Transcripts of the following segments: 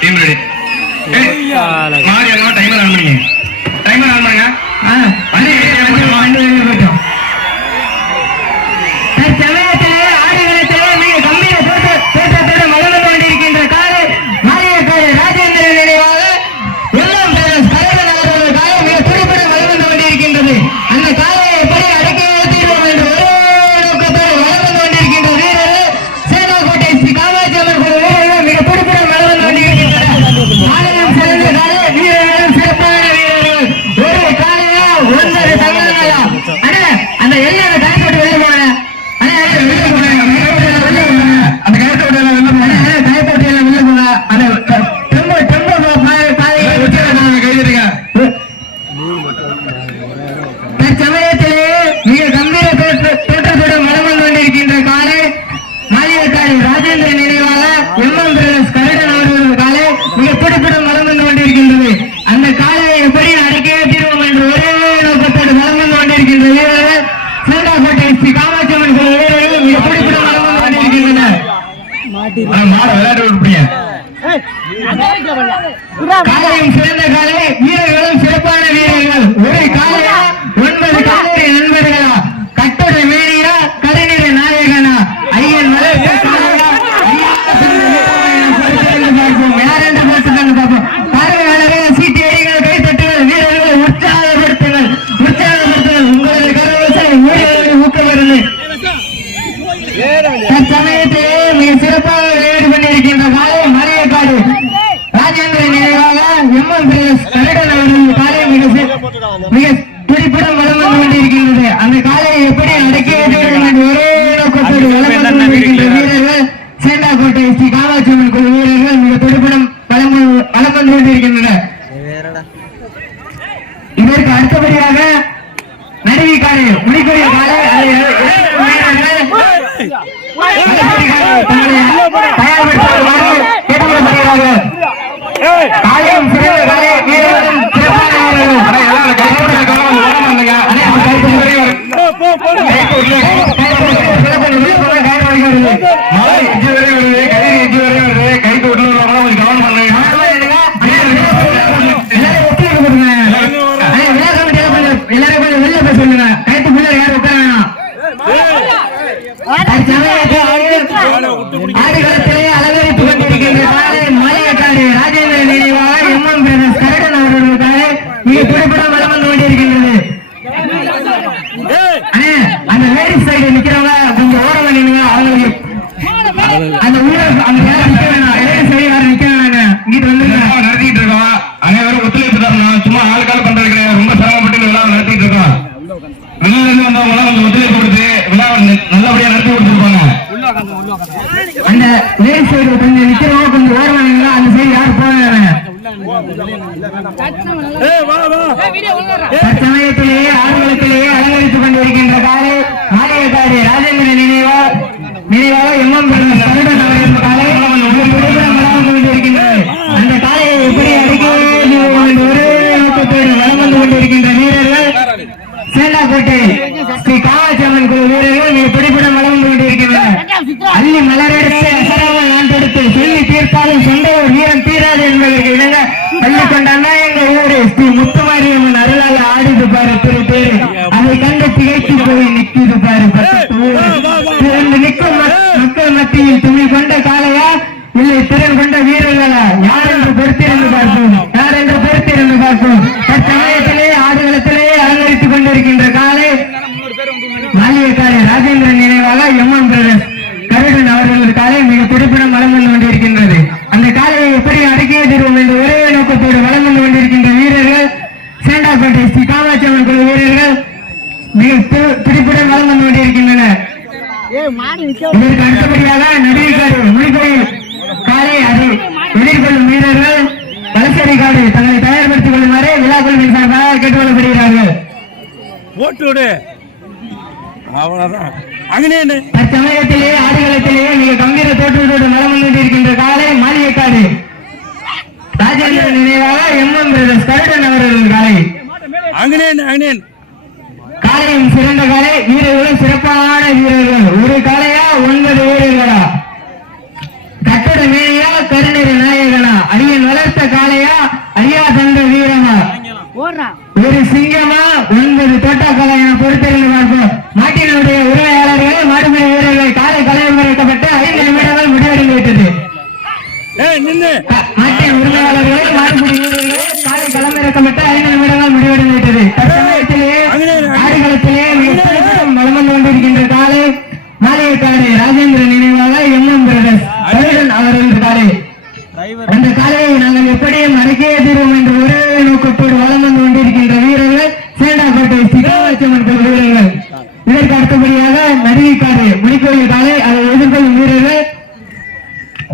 Team ready மாறி அந்த எல்லையை காலையும் சிறந்த காலை Oigan, தற்சமயத்திலேயே ஆர்வலத்திலேயே அலங்கரித்துக் கொண்டிருக்கின்ற காலை ஆலயக்காரி ராஜேந்திர நினைவா நினைவாக எம்எம் காலை அந்த காலையை எப்படி அடிக்க ஒரு நோக்கத்தோடு வளம் கொண்டிருக்கின்ற வீரர்கள் சேலாக்கோட்டை ஸ்ரீ காவாச்சி அம்மன் குழு வீரர்கள் மிக பிடிப்புடன் கொண்டிருக்கின்றனர். அள்ளி மலரடித்து இருந்தாலும் சொந்த ஒரு வீரம் தீராது என்பதற்கு இடங்க பள்ளி கொண்டானா எங்க ஊரு ஸ்ரீ முத்துமாரி முத்துமாரியம்மன் அருளால ஆடிது பாரு திரு பேரு. அதை கண்டு திகைத்து போய் நிற்குது பாரு பக்கத்து ஊரு. நிற்கும் மக்கள் மத்தியில் துணி கொண்ட இதற்கு எதிர்கொள்ளும் வீரர்கள் வலசரி காடு தங்களை தயார்படுத்திக் கொள்ளுமாறு விழா குழுவின் சார்பாக கேட்டுக்கொள்ளப்படுகிறார்கள். தற்சமயத்திலேயே ஆடுகளத்திலேயே மிக கம்பீர தோற்றத்தோடு நலம் கொண்டிருக்கின்ற காலை மாளிகைக்காடு. ராஜேந்திரன் நினைவாக எம் எம் பிரதர்ஸ் கருடன் அவர்கள் காலை. அங்கனேன் அங்கனேன் காலையும் சிறந்த காலை. ஒரு சிங்கமா ஒன்பது என பொறுத்திருந்து பார்ப்போம் வீரர்கள் காலை ஐந்து நிமிடங்கள் முடிவடைந்து விட்டது. ஏய் நின்னு மாட்டின் உரிமையாளர்கள் மாடுபிடி வீரர்கள் காலை களமிறக்கப்பட்டு ஐந்து நிமிடங்கள் முடிவடைந்து விட்டது. தற்சமயத்திலேயே ஆடுகளத்திலே மிகவும் வலம் வந்து கொண்டிருக்கின்ற காலை மாளிகைக்காடு ராஜேந்திர நினைவாக எம்எம் பிரதர்ஸ் கருடன் அவர்கள் காலை அந்த காலையை நாங்கள் எப்படியும் அடக்கியே தீர்வோம் என்ற ஒரே நோக்கத்தோடு வலம் வந்து கொண்டிருக்கின்ற வீரர்கள் சேண்டாப்பேட்டை சிகாவச்சமன் வீரர்கள் இதற்கு அடுத்தபடியாக நரிகைக்காடு முனிக்கோயில் காலை அதை எதிர்கொள்ளும் வீரர்கள்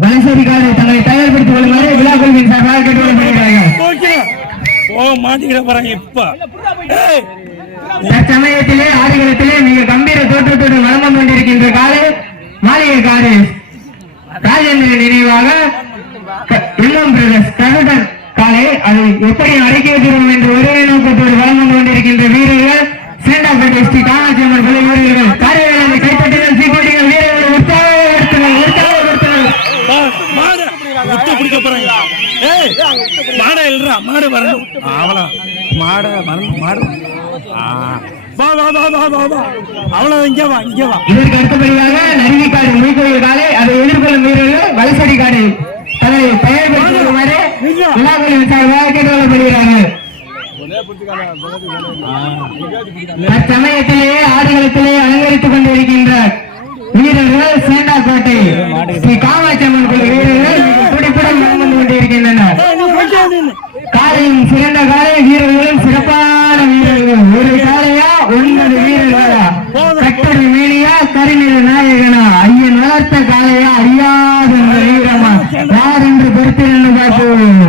வலசேரி காடு தங்களை தயார்படுத்திக் கொள்ளுமாறு விழா குழுவின் சார்பாக கேட்டுக்கொள்ளப்படுகிறார்கள் போய்க்கிறா போக பாருங்க இப்ப. தற்சமயத்திலே ஆடுகளத்திலே மிக கம்பீர தோற்றத்தோடு வலம் வந்து கொண்டிருக்கின்ற காலை மாளிகை காடு ராஜேந்திர நினைவாக எல்லம் பிரதர்ஸ் கருடன் காலை அதை எப்படி அடக்கி என்று ஒரே நோக்கத்தோடு வந்து கொண்டிருக்கின்ற வீரர்கள் சேண்டாப்பேட்டை ஸ்ரீ காமாட்சியம்மன் கொலை வீரர்கள் காரைவேலை கைப்பற்றிகள் சீப்போட்டிகள் வீரர்கள் உற்சாகப்படுத்துங்கள் உற்சாகப்படுத்துங்கள் மாடு பிடிக்க போறாங்க. மாடு வரணும். அவளா மாடு வரணும் மாடு. ஆ. வா வா வா வா வா வா. அவ்வளவு இங்க வா இங்க வா. இதற்கு அடுத்தபடியாக நரிவிக்காடு முய்கோயில் காலை அதை எதிர்கொள்ளும் வீரர்கள் வலசடி காடு தங்களை தயார்படுத்திக் கொள்ளுமாறு விழாக்களின் சார்பாக கேட்டுக்கொள்ளப்படுகிறார்கள். தற்சமயத்திலேயே ஆடுகளத்திலே அலங்கரித்துக் கொண்டிருக்கின்ற வீரர்கள் சேண்டாக்கோட்டை ஸ்ரீ காமாட்சியம்மன் கோயில் வீரர்கள் துடிப்புடன் வந்து கொண்டிருக்கின்றனர். காலையும் சிறந்த காலை வீரர்களும் சிறப்பான வீரர்கள். ஒரு காலையா ஒன்பது வீரர்களா? கட்டடி மேனியா கரிநிற நாயகனா? ஐயன் வளர்த்த காலையா ஐயாத வீரமா? யார் என்று பொறுத்திருந்து பார்ப்போம்.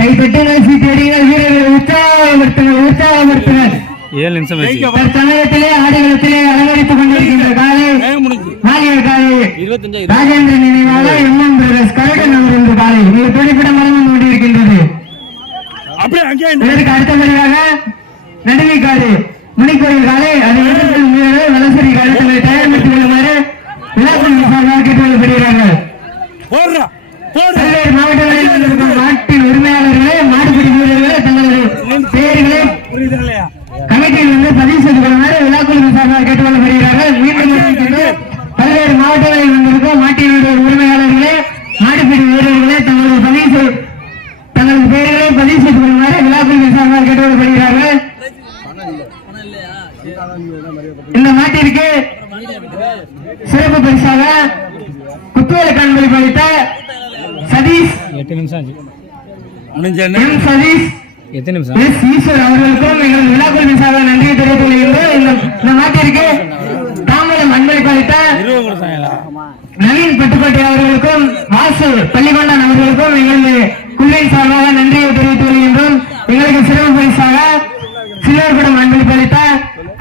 கைப்பட்டுங்கள் சீட்டடிகள் வீரர்கள் உற்சாகப்படுத்துங்கள் உற்சாகப்படுத்துங்கள் ஏழு நிமிஷம். தற்சமயத்திலே ஆடுகளத்திலே அலங்கரித்துக் கொண்டிருக்கின்ற காலை காலை ராஜேந்திர நினைவாக எம்எம் பிரதர்ஸ் கருடன் அவர் என்று காலை மிக துடிப்பிடம் வளர்ந்து கொண்டிருக்கின்றது அப்படியே அங்கே நின்று. இதற்கு அடுத்தபடியாக நடுவிக்காடு முனிக்கோயில் காலை அதை எதிர்க்கும் வீரர்கள் வலசரி காலை தங்களை தயார்படுத்திக் கொள்ளுமாறு விழாக்கள் சார்பாக கேட்டுக்கொள்ளப்படுகிறார்கள் போடுறா போடு பல்வேறு மாவட்டங்களில் வந்திருக்கும் நாட்டின் உரிமையாளர்களே மாடுபிடி வீரர்களே தங்களது கமிட்டியில் வந்து பதிவு செய்து கொள்ளுமாறு விழாக்குழு சார்பாக கேட்டுக்கொள்ளப்படுகிறார்கள். மீண்டும். பல்வேறு மாவட்டங்களில் வந்திருக்கும் மாட்டினுடைய உரிமையாளர்களே மாடுபிடி வீரர்களே தங்களது பதிவு தங்களது பெயர்களை பதிவு செய்து கொள்ளுமாறு விழாக்குழு சார்பாக கேட்டுக்கொள்ளப்படுகிறார்கள் இந்த மாட்டிற்கு சிறப்பு பரிசாக குத்துவேல கண்களில் அளித்த சதீஷ் எட்டு நிமிஷம் ஆச்சு எத்தனை நிமிஷம்? எஸ் ஈஸ்வர் அவர்களுக்கும் எங்கள் விழாக்குழு சார்பாக நன்றியை தெரிவித்துக் கொள்கின்றோம். இந்த நாட்டிற்கு தாமரம் அன்பளிப்பு அளித்த இருபது கொடுத்தாங்களா நவீன் பட்டுக்கோட்டை அவர்களுக்கும் வாசு பள்ளிக்கொண்டான் அவர்களுக்கும் எங்களது குழுவின் சார்பாக நன்றியை தெரிவித்துக் கொள்கின்றோம். எங்களுக்கு சிறப்பு பரிசாக சில்வர்புரம் அன்பளிப்பு அளித்த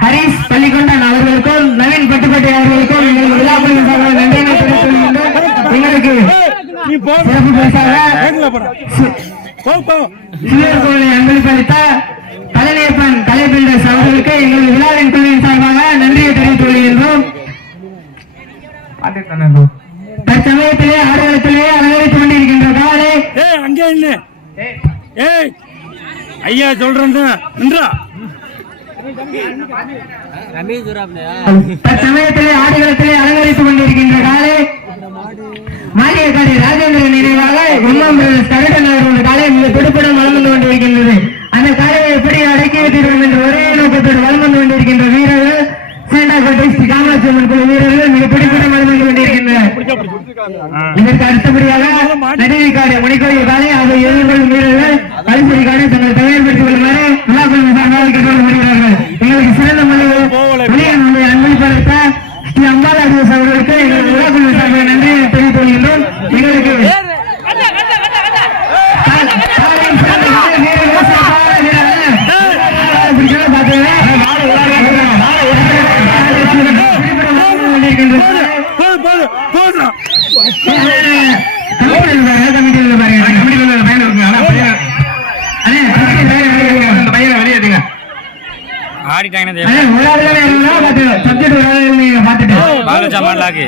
ஹரிஸ் பள்ளிக்கொண்டான் அவர்களுக்கும் நவீன் பட்டுக்கோட்டை அவர்களுக்கும் எங்களது சார்பாக நன்றியை தெரிவித்துக் கொள்கின்றோம். எங்களுக்கு நீ போ. சிறப்பு பரிசாக வேகல போடா. சி- போ போ. சில்வர் கோவிலை அன்பளிப்பு அளித்த பழனியப்பன் கலை பில்டர்ஸ் அவர்களுக்கு எங்கள் விழாவின் குழுவின் சார்பாக நன்றியை தெரிவித்துக் கொள்கின்றோம் தற்சமயத்திலே ஆடுகளத்திலே அலங்கரித்துக் கொண்டிருக்கின்ற காலை. அங்கே நின்னு ஏய் ஐயா சொல்றேன் நின்றா தற்சமயத்திலே ஆடுகளத்திலே அலங்கரித்துக் கொண்டிருக்கின்ற காலை. மாளிகைக்காரி ராஜேந்திர நினைவாக பிரதர்ஸ் கருடன் அவர்களது காலை மிக துடுப்புடன் வந்து கொண்டிருக்கின்றது. அந்த காலையை எப்படி அடக்கி வைத்திருக்கும் என்ற ஒரே நோக்கத்தோடு வந்து கொண்டிருக்கின்ற வீரர்கள் சேண்டாக்கோட்டை ஸ்ரீ காமாட்சியம்மன் குழு வீரர்கள் மிக துடிப்புடன் வலம் வந்து கொண்டிருக்கின்றனர். இதற்கு அடுத்தபடியாக நடுவிக்காடு மணிக்கோயில் காலை ஆடிட்டாங்கன்னு பாலஜாமான் லாக்கு.